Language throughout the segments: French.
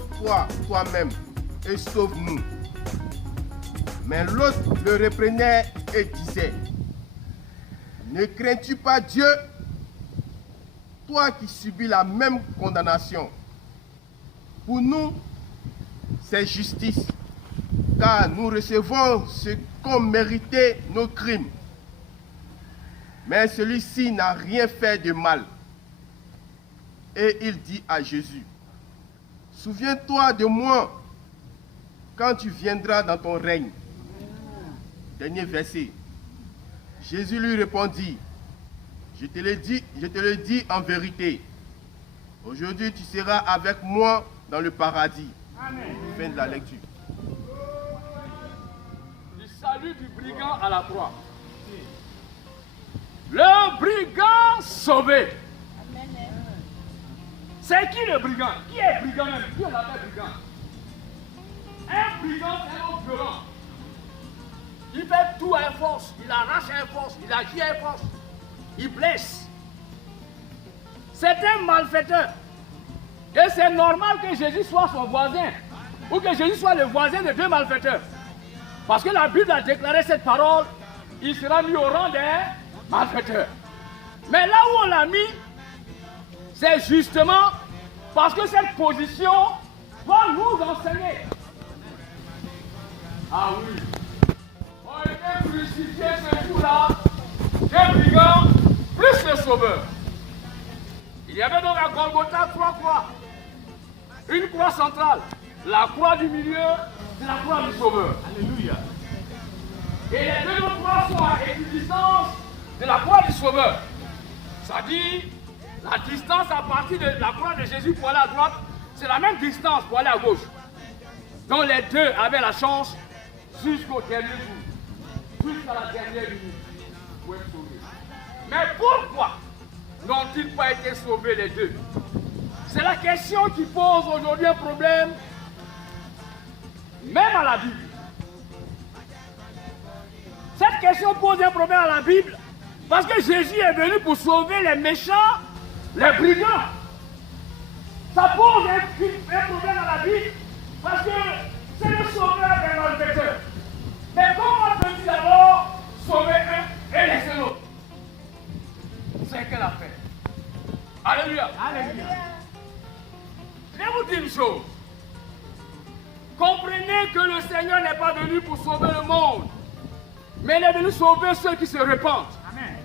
sauve-toi toi-même et sauve-nous. Mais l'autre le reprenait et disait, ne crains-tu pas Dieu, toi qui subis la même condamnation? Pour nous, c'est justice, car nous recevons ce qu'ont mérité nos crimes. Mais celui-ci n'a rien fait de mal. Et il dit à Jésus, souviens-toi de moi quand tu viendras dans ton règne. Dernier verset. Jésus lui répondit, je te le dis en vérité, aujourd'hui tu seras avec moi dans le paradis. Amen. Fin de la lecture. Le salut du brigand à la croix. Le brigand sauvé. C'est qui le brigand? Qui est brigand même? Qui est l'appelle brigand? Un brigand, c'est un homme violent. Il fait tout à force, il arrache à force, il agit à force, il blesse. C'est un malfaiteur. Et c'est normal que Jésus soit son voisin, ou que Jésus soit le voisin de deux malfaiteurs. Parce que la Bible a déclaré cette parole, il sera mis au rang des malfaiteurs. Mais là où on l'a mis, c'est justement parce que cette position va nous enseigner. Ah oui. On était crucifié ce jour-là, un brigand plus le sauveur. Il y avait donc à Golgotha 3 croix. Une croix centrale, la croix du milieu, c'est la croix du sauveur. Alléluia. Et les deux autres croix sont à équidistance de la croix du sauveur. Ça dit, la distance à partir de la croix de Jésus pour aller à droite, c'est la même distance pour aller à gauche. Donc les deux avaient la chance jusqu'au dernier jour, jusqu'à la dernière minute, pour être sauvés. Mais pourquoi n'ont-ils pas été sauvés les deux? C'est la question qui pose aujourd'hui un problème, même à la Bible. Cette question pose un problème à la Bible parce que Jésus est venu pour sauver les méchants, les brigands. Ça pose un problème à la Bible parce que c'est le sauveur des malfaiteurs. Mais comment peut-il d'abord sauver un et laisser l'autre? C'est qu'elle a fait. Alléluia. Alléluia. Je vais vous dire une chose. Comprenez que le Seigneur n'est pas venu pour sauver le monde, mais il est venu sauver ceux qui se répandent. Amen.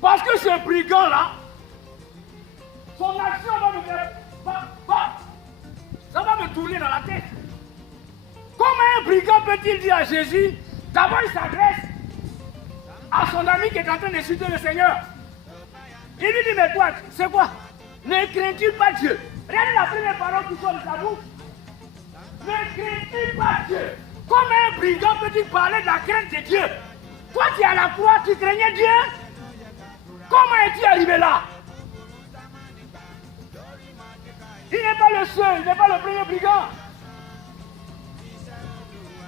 Parce que ce brigand-là, son action va me faire... Ça va me tourner dans la tête. Comment un brigand peut-il dire à Jésus, d'abord il s'adresse à son ami qui est en train d'insulter le Seigneur. Il lui dit, mais toi, c'est quoi? Ne crains-tu pas Dieu? Regardez la première parole qui sort de sa bouche. Ne crains-tu pas Dieu? Comment un brigand peut-il parler de la crainte de Dieu? Toi, tu es à la croix, tu craignais Dieu? Comment es-tu arrivé là? Il n'est pas le seul, il n'est pas le premier brigand.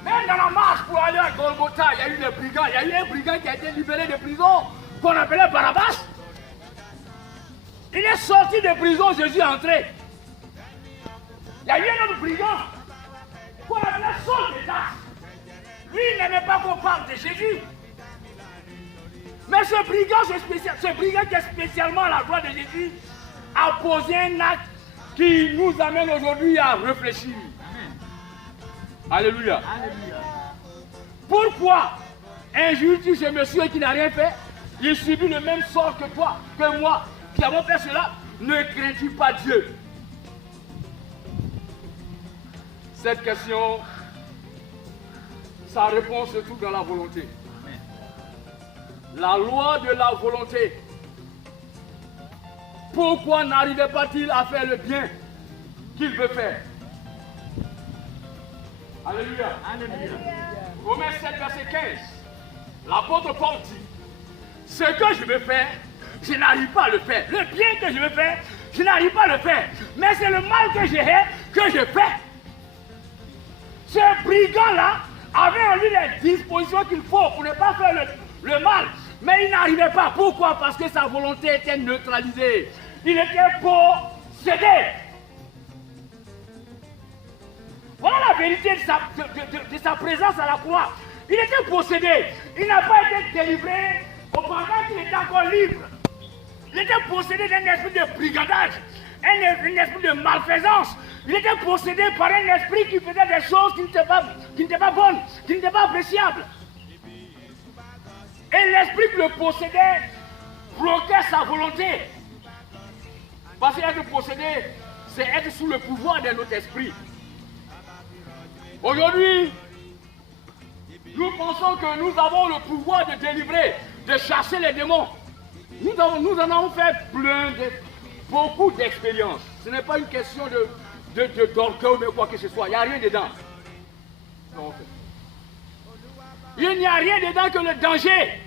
Même dans la marche pour aller à Golgotha, il y a eu des brigands. Il y a eu un brigand qui a été libéré de prison, qu'on appelait Barabbas. Il est sorti de prison, Jésus est entré. Il y a eu un autre brigand qu'on appelait Saul de Tarse. Lui, il n'aimait pas qu'on parle de Jésus. Mais ce brigand qui est spécialement à la gloire de Jésus a posé un acte qui nous amène aujourd'hui à réfléchir. Alléluia. Alléluia. Pourquoi injures-tu ce monsieur qui n'a rien fait? Il subit le même sort que toi, que moi, qui avons fait cela. Ne crains-tu pas Dieu? Cette question, sa réponse se trouve dans la volonté. La loi de la volonté. Pourquoi n'arrivait pas-il à faire le bien qu'il veut faire? Alléluia. Alléluia. Romains 7, verset 15. L'apôtre Paul dit, ce que je veux faire, je n'arrive pas à le faire. Le bien que je veux faire, je n'arrive pas à le faire. Mais c'est le mal que j'ai que je fais. Ce brigand-là avait en lui les dispositions qu'il faut pour ne pas faire le mal. Mais il n'arrivait pas. Pourquoi? Parce que sa volonté était neutralisée. Il était possédé. vérité de sa présence à la croix. Il était possédé. Il n'a pas été délivré pendant qu'il était encore libre. Il était possédé d'un esprit de brigandage, un esprit de malfaisance. Il était possédé par un esprit qui faisait des choses qui n'étaient pas bonnes, qui n'étaient pas appréciables. Et l'esprit qui le possédait bloquait sa volonté. Parce qu'être possédé, c'est être sous le pouvoir de notre esprit. Aujourd'hui, nous pensons que nous avons le pouvoir de délivrer, de chasser les démons. Nous en avons fait beaucoup d'expériences. Ce n'est pas une question d'orgueil ou quoi que ce soit. Il n'y a rien dedans. Non. Il n'y a rien dedans que le danger.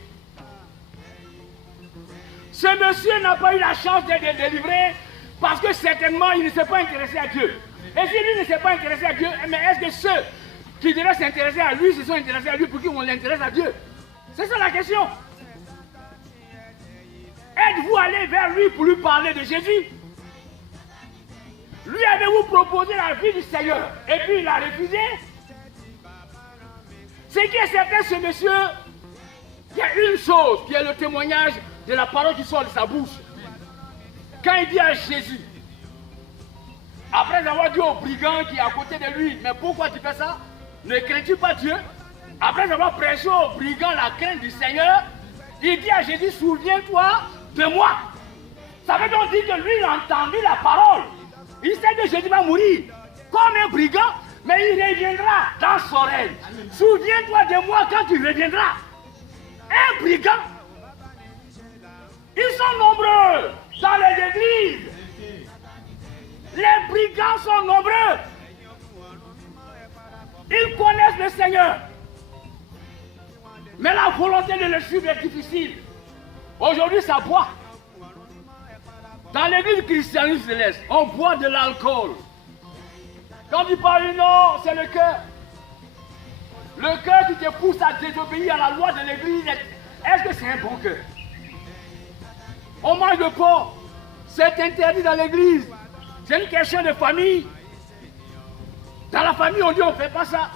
Ce monsieur n'a pas eu la chance d'être délivré parce que certainement il ne s'est pas intéressé à Dieu. Et si lui ne s'est pas intéressé à Dieu, mais est-ce que ceux qui devaient s'intéresser à lui se sont intéressés à lui pour qu'on l'intéresse à Dieu? C'est ça la question. Êtes-vous allé vers lui pour lui parler de Jésus? Lui avez-vous proposé la vie du Seigneur et puis il a refusé? Ce qui est certain, ce monsieur, il y a une chose qui est le témoignage de la parole qui sort de sa bouche. Quand il dit à Jésus, après avoir dit au brigand qui est à côté de lui, mais pourquoi tu fais ça? Ne crains-tu pas Dieu? Après avoir prêché au brigand la crainte du Seigneur, il dit à Jésus, souviens-toi de moi. Ça veut donc dire que lui, il a entendu la parole. Il sait que Jésus va mourir comme un brigand, mais il reviendra dans son règne. Souviens-toi de moi quand tu reviendras. Un brigand. Ils sont nombreux dans les églises. Les brigands sont nombreux. Ils connaissent le Seigneur. Mais la volonté de le suivre est difficile. Aujourd'hui, ça boit. Dans l'église chrétienne céleste, on boit de l'alcool. Quand tu parles, non, c'est le cœur. Le cœur qui te pousse à désobéir à la loi de l'église, est-ce que c'est un bon cœur? On mange de porc. C'est interdit dans l'église. C'est une question de famille. Dans la famille, on dit on ne fait pas ça.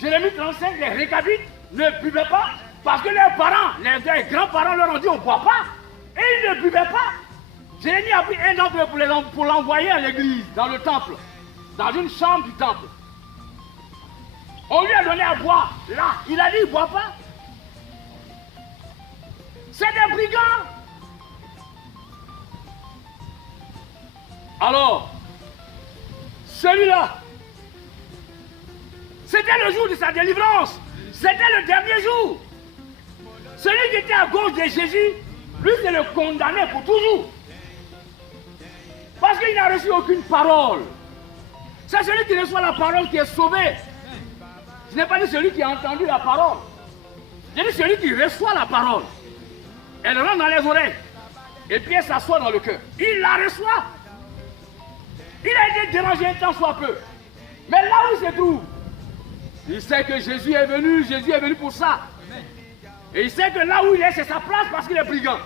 Jérémie 35, les récabites ne buvaient pas parce que leurs parents, les grands-parents leur ont dit on ne boit pas. Et ils ne buvaient pas. Jérémie a pris un homme pour l'envoyer à l'église, dans le temple, dans une chambre du temple. On lui a donné à boire. Là, il a dit il ne boit pas. C'est des brigands. Alors, celui-là, c'était le jour de sa délivrance. C'était le dernier jour. Celui qui était à gauche de Jésus, lui, c'est le condamné pour toujours. Parce qu'il n'a reçu aucune parole. C'est celui qui reçoit la parole qui est sauvé. Je n'ai pas dit celui qui a entendu la parole. J'ai dit celui qui reçoit la parole. Elle rentre dans les oreilles. Et puis elle s'assoit dans le cœur. Il la reçoit. Il a été dérangé un temps soit peu. Mais là où il se trouve, il sait que Jésus est venu pour ça. Et il sait que là où il est, c'est sa place parce qu'il est brigand.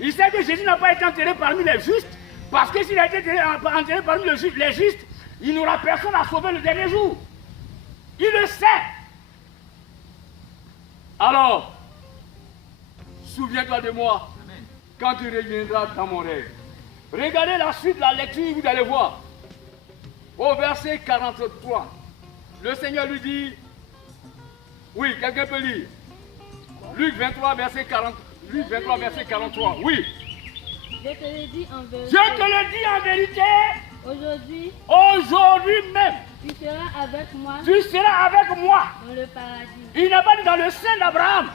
Il sait que Jésus n'a pas été enterré parmi les justes, parce que s'il a été enterré parmi les justes, il n'aura personne à sauver le dernier jour. Il le sait. Alors, souviens-toi de moi quand tu reviendras dans mon rêve. Regardez la suite de la lecture, vous allez voir. Au verset 43, le Seigneur lui dit, oui, quelqu'un peut lire. Luc 23, verset 43, oui. Je te le dis en vérité. Je te le dis en vérité. Aujourd'hui même. Tu seras avec moi. Tu seras avec moi. Dans le paradis. Il n'a pas dit dans le sein d'Abraham.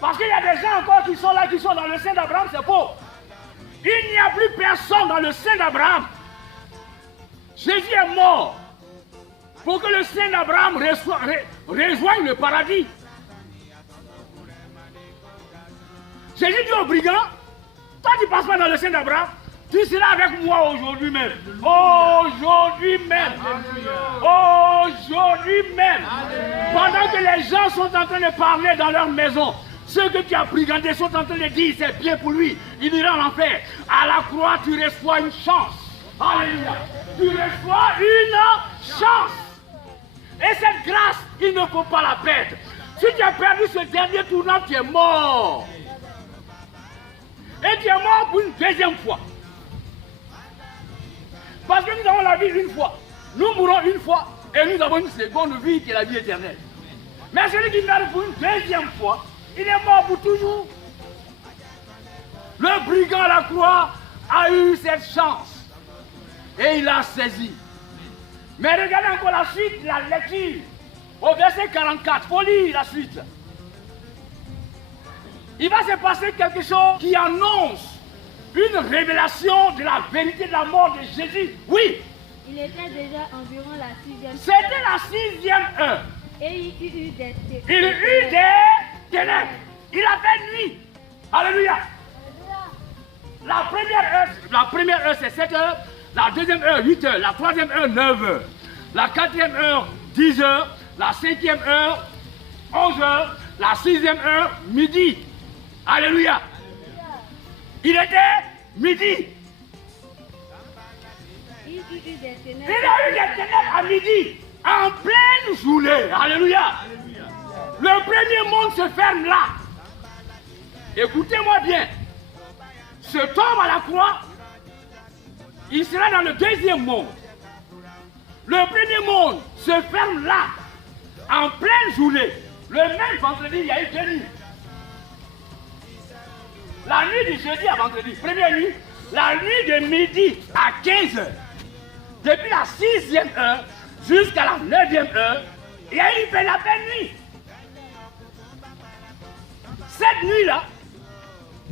Parce qu'il y a des gens encore qui sont là, qui sont dans le sein d'Abraham, c'est faux. Il n'y a plus personne dans le sein d'Abraham. Jésus est mort pour que le sein d'Abraham rejoigne le paradis. Jésus dit aux brigands, toi tu ne passes pas dans le sein d'Abraham, tu seras avec moi aujourd'hui même. Aujourd'hui même. Aujourd'hui même. Pendant que les gens sont en train de parler dans leur maison, ceux que tu as brigandés sont en train de dire c'est bien pour lui, il ira en enfer. À la croix, tu reçois une chance. Alléluia. Tu reçois une chance. Et cette grâce, il ne faut pas la perdre. Si tu as perdu ce dernier tournant, tu es mort. Et tu es mort pour une deuxième fois. Parce que nous avons la vie une fois. Nous mourrons une fois et nous avons une seconde vie qui est la vie éternelle. Mais celui qui meurt pour une deuxième fois, il est mort pour toujours. Le brigand à la croix a eu cette chance. Et il a saisi. Mais regardez encore la suite, la lecture. Au verset 44, il faut lire la suite. Il va se passer quelque chose qui annonce une révélation de la vérité de la mort de Jésus. Oui. Il était déjà environ la 6e. C'était la 6e heure. Et il eut des ténèbres. Il eut des ténèbres. Il a fait nuit. Alléluia. La première heure, c'est 7 heures. La deuxième heure, 8 heures. La troisième heure, 9 heures. La quatrième heure, 10 heures. La cinquième heure, 11 heures. La sixième heure, midi. Alléluia. Il était midi. Il eut des ténèbres. Il a eu des ténèbres à midi. En pleine journée. Alléluia. Le premier monde se ferme là. Écoutez-moi bien. Cet homme à la croix, il sera dans le deuxième monde. Le premier monde se ferme là, en pleine journée. Le même vendredi, il y a eu 2 nuits. La nuit du jeudi à vendredi, première nuit, la nuit de midi à 15 heures. Depuis la 6e heure jusqu'à la 9e heure, il y a eu la peine nuit. Cette nuit-là,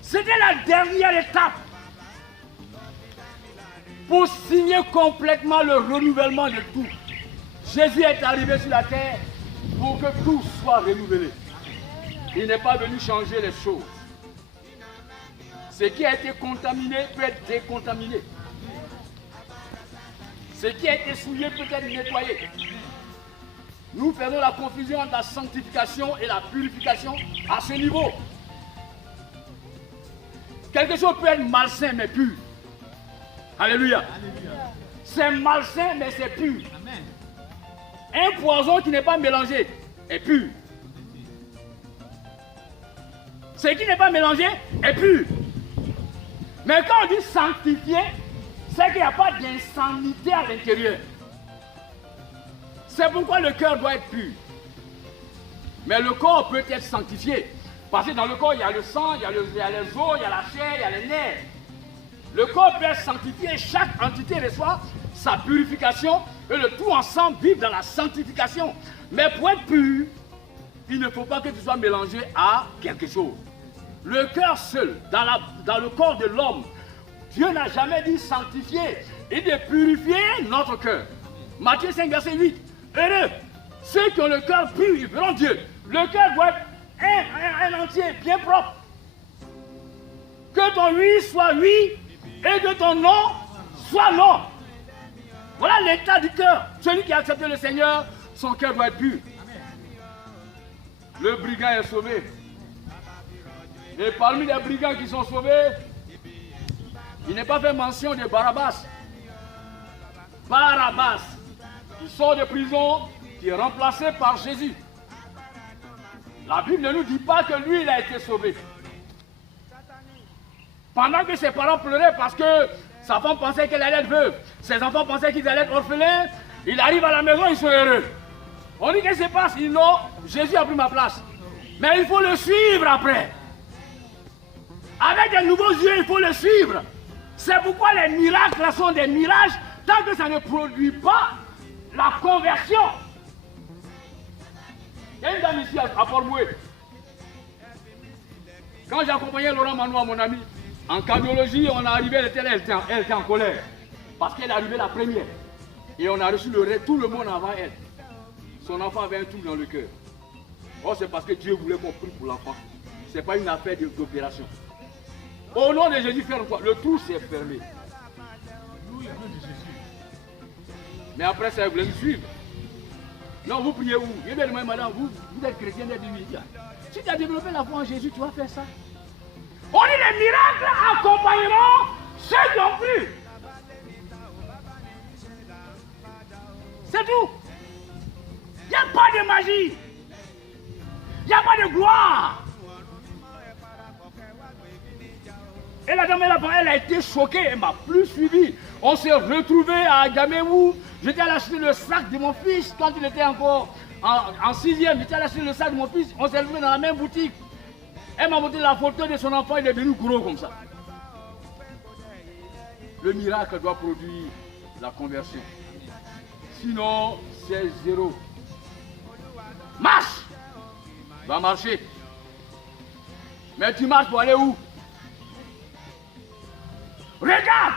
c'était la dernière étape pour signer complètement le renouvellement de tout. Jésus est arrivé sur la terre pour que tout soit renouvelé. Il n'est pas venu changer les choses. Ce qui a été contaminé peut être décontaminé. Ce qui a été souillé peut être nettoyé. Nous faisons la confusion entre la sanctification et la purification à ce niveau. Quelque chose peut être malsain mais pur. Alléluia. C'est malsain mais c'est pur. Amen. Un poison qui n'est pas mélangé est pur. Ce qui n'est pas mélangé est pur. Mais quand on dit sanctifié, c'est qu'il n'y a pas d'insanité à l'intérieur. C'est pourquoi le cœur doit être pur. Mais le corps peut être sanctifié. Parce que dans le corps, il y a le sang, il y a les os, il y a la chair, il y a les nerfs. Le corps peut être sanctifié, chaque entité reçoit sa purification et le tout ensemble vivent dans la sanctification. Mais pour être pur, il ne faut pas que tu sois mélangé à quelque chose. Le cœur seul, dans le corps de l'homme, Dieu n'a jamais dit sanctifier, il dit purifier notre cœur. Matthieu 5, verset 8. Heureux, ceux qui ont le cœur pur, ils verront Dieu. Le cœur doit être un entier, bien propre. Que ton oui soit oui et que ton non soit non. Voilà l'état du cœur. Celui qui a accepté le Seigneur, son cœur doit être pur. Le brigand est sauvé. Et parmi les brigands qui sont sauvés, il n'est pas fait mention de Barabbas. Barabbas, qui sort de prison, qui est remplacé par Jésus. La Bible ne nous dit pas que lui, il a été sauvé. Pendant que ses parents pleuraient parce que sa femme pensait qu'elle allait être veuve, ses enfants pensaient qu'ils allaient être orphelins, il arrive à la maison, ils sont heureux. On dit qu'est-ce qui se passe? Ils non, Jésus a pris ma place. Mais il faut le suivre après. Avec de nouveaux yeux, il faut le suivre. C'est pourquoi les miracles là sont des mirages tant que ça ne produit pas la conversion. Il y a une dame ici à Port-Mouet. Quand j'ai accompagné Laurent Manoua, mon ami, en cardiologie, on est arrivé, elle était en colère. Parce qu'elle est arrivée la première. Et on a reçu tout le monde avant elle. Son enfant avait un trou dans le cœur. Oh, c'est parce que Dieu voulait qu'on prie pour l'enfant. Ce n'est pas une affaire d'opération. Au nom de Jésus, ferme-toi. Le trou s'est fermé. Mais après ça, vous voulez me suivre. Non, vous priez où? Je vais demander, madame, vous êtes chrétien dès 2000 ans. Si tu as développé la foi en Jésus, tu vas faire ça. On dit les miracles accompagneront ceux qui ont cru. C'est tout. Il y pas de magie. Il n'y a pas de gloire. Et la dame, elle a été choquée, elle m'a plus suivi. On s'est retrouvés à Gamewou. J'étais allé acheter le sac de mon fils quand il était encore en 6e. J'étais allé acheter le sac de mon fils. On s'est retrouvés dans la même boutique. Elle m'a montré la photo de son enfant, il est devenu gros comme ça. Le miracle doit produire la conversion. Sinon, c'est zéro. Marche! Va marcher. Mais tu marches pour aller où? Regarde!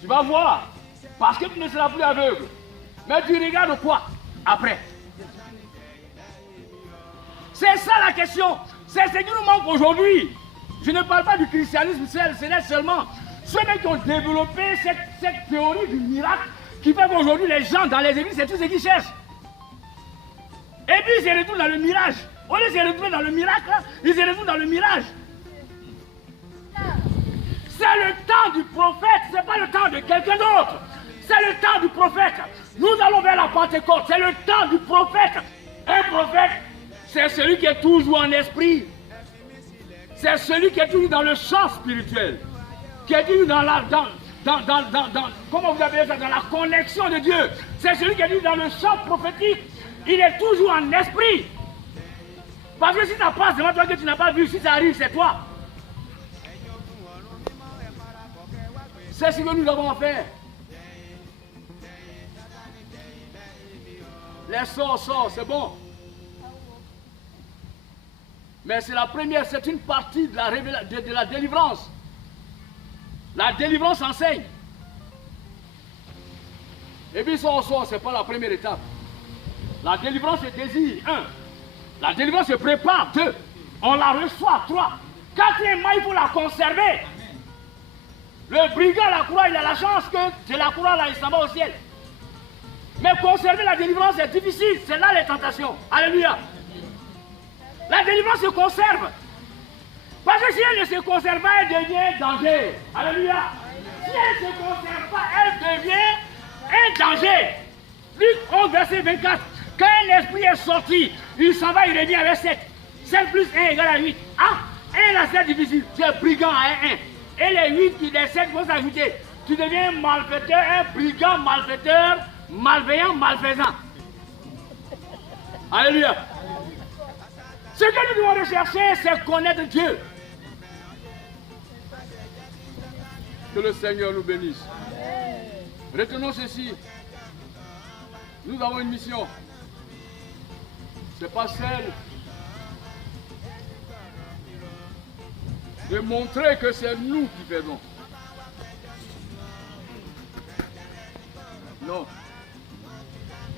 Tu vas voir. Parce que tu ne seras plus aveugle. Mais tu regardes quoi après? C'est ça la question. C'est ce qui nous manque aujourd'hui. Je ne parle pas du christianisme, c'est seulement ceux qui ont développé cette théorie du miracle qui fait qu'aujourd'hui les gens dans les églises, c'est tout ce qu'ils cherchent. Et puis ils se retrouvent dans le mirage. Au lieu de se retrouver dans le miracle, ils se retrouvent dans le mirage. C'est le temps du prophète, ce n'est pas le temps de quelqu'un d'autre. C'est le temps du prophète. Nous allons vers la Pentecôte, c'est le temps du prophète. Un prophète, c'est celui qui est toujours en esprit. C'est celui qui est toujours dans le champ spirituel. Qui est toujours comment vous appelez ça, dans la connexion de Dieu. C'est celui qui est toujours dans le champ prophétique. Il est toujours en esprit. Parce que si ça passe devant toi que tu n'as pas vu, si ça arrive, c'est toi. C'est ce que nous avons à faire. Les sorts, c'est bon. Mais c'est la première, c'est une partie de la délivrance. La délivrance enseigne. Et puis sort, ce n'est pas la première étape. La délivrance est désir, 1. La délivrance se prépare, 2. On la reçoit, 3. 4e, il faut la conserver. Le brigand à la croix, il a la chance que de la croix là, il s'en va au ciel. Mais conserver la délivrance est difficile, c'est là les tentations. Alléluia. La délivrance se conserve. Parce que si elle ne se conserve pas, elle devient danger. Alléluia. Si elle ne se conserve pas, elle devient un danger. Luc 11, verset 24. Quand un esprit est sorti, il s'en va, il revient avec 7. 7 plus 1 égale à 8. Ah, 1 là c'est difficile. Tu es brigand à 1. Et les 8 qui les 7 vont s'ajouter. Tu deviens malfaiteur, un brigand malfaiteur, malveillant, malfaisant. Alléluia. Ce que nous devons rechercher, c'est connaître Dieu. Que le Seigneur nous bénisse. Retenons ceci. Nous avons une mission. Ce n'est pas celle de montrer que c'est nous qui faisons. Non.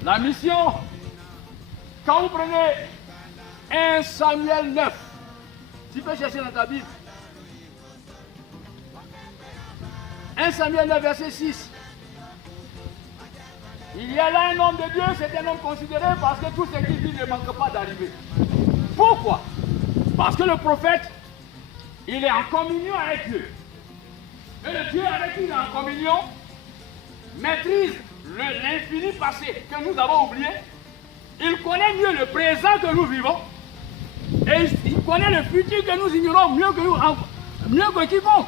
La mission, quand vous prenez 1 Samuel 9, tu peux chercher dans ta Bible. 1 Samuel 9, verset 6. Il y a là un homme de Dieu, c'est un homme considéré parce que tout ce qu'il dit ne manque pas d'arriver. Pourquoi? Parce que le prophète, il est en communion avec Dieu. Et le Dieu avec qui il est en communion maîtrise l'infini passé que nous avons oublié. Il connaît mieux le présent que nous vivons. Et il connaît le futur que nous ignorons mieux que quiconque.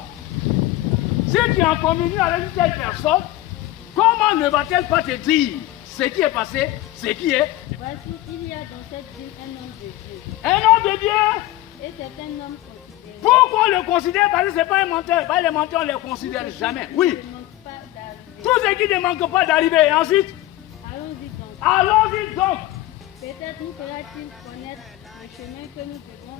Si tu es en communion avec une telle personne, comment ne va-t-elle pas te dire ce qui est passé, ce qui est? Voici, il y a dans cette ville un homme de Dieu. Un homme de Dieu. Et c'est un homme considéré. Pourquoi on le considère? Parce que ce n'est pas un menteur. Les menteurs, on ne les considère jamais. Oui. Tout ce qui ne manque pas d'arriver. Et ensuite? Allons-y donc. Allons-y donc. Peut-être nous fera-t-il connaître le chemin que nous devons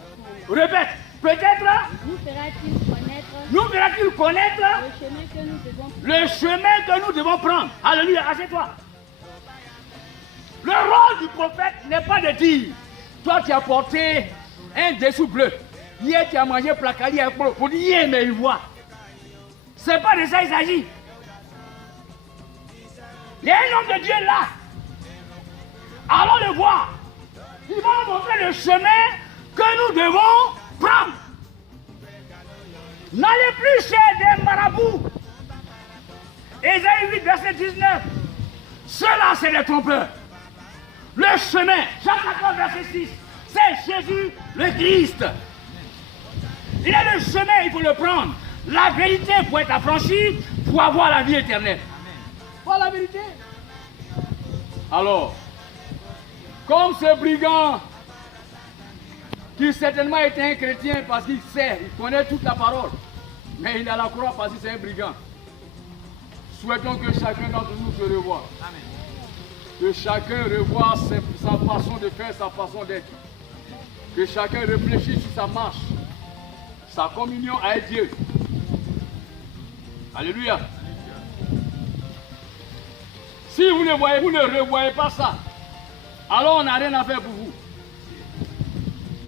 prendre. Répète. Peut-être. Nous fera-t-il connaître Nous fera-t-il connaître le chemin que nous devons prendre. le chemin que nous devons prendre. Alléluia. Assieds-toi. Le rôle du prophète n'est pas de dire, toi tu as porté un dessous bleu. Hier tu as mangé placali pour dire hier mais il voit. C'est pas de ça il s'agit. Il y a un homme de Dieu là. Allons le voir. Il va nous montrer le chemin que nous devons prendre. N'allez plus chez des marabouts. Ésaïe 8, verset 19. Ceux-là, c'est des trompeurs. Le chemin, Jacques 14, verset 6, c'est Jésus le Christ. Il est le chemin, il faut le prendre. La vérité pour être affranchie, pour avoir la vie éternelle. Voilà la vérité. Alors, comme ce brigand, qui certainement était un chrétien parce qu'il sait, il connaît toute la parole, mais il est à la croix parce que c'est un brigand. Souhaitons que chacun d'entre nous se revoie. Amen. Que chacun revoie sa façon de faire, sa façon d'être. Que chacun réfléchisse sur sa marche, sa communion avec Dieu. Alléluia. Si vous ne revoyez pas ça, alors on n'a rien à faire pour vous.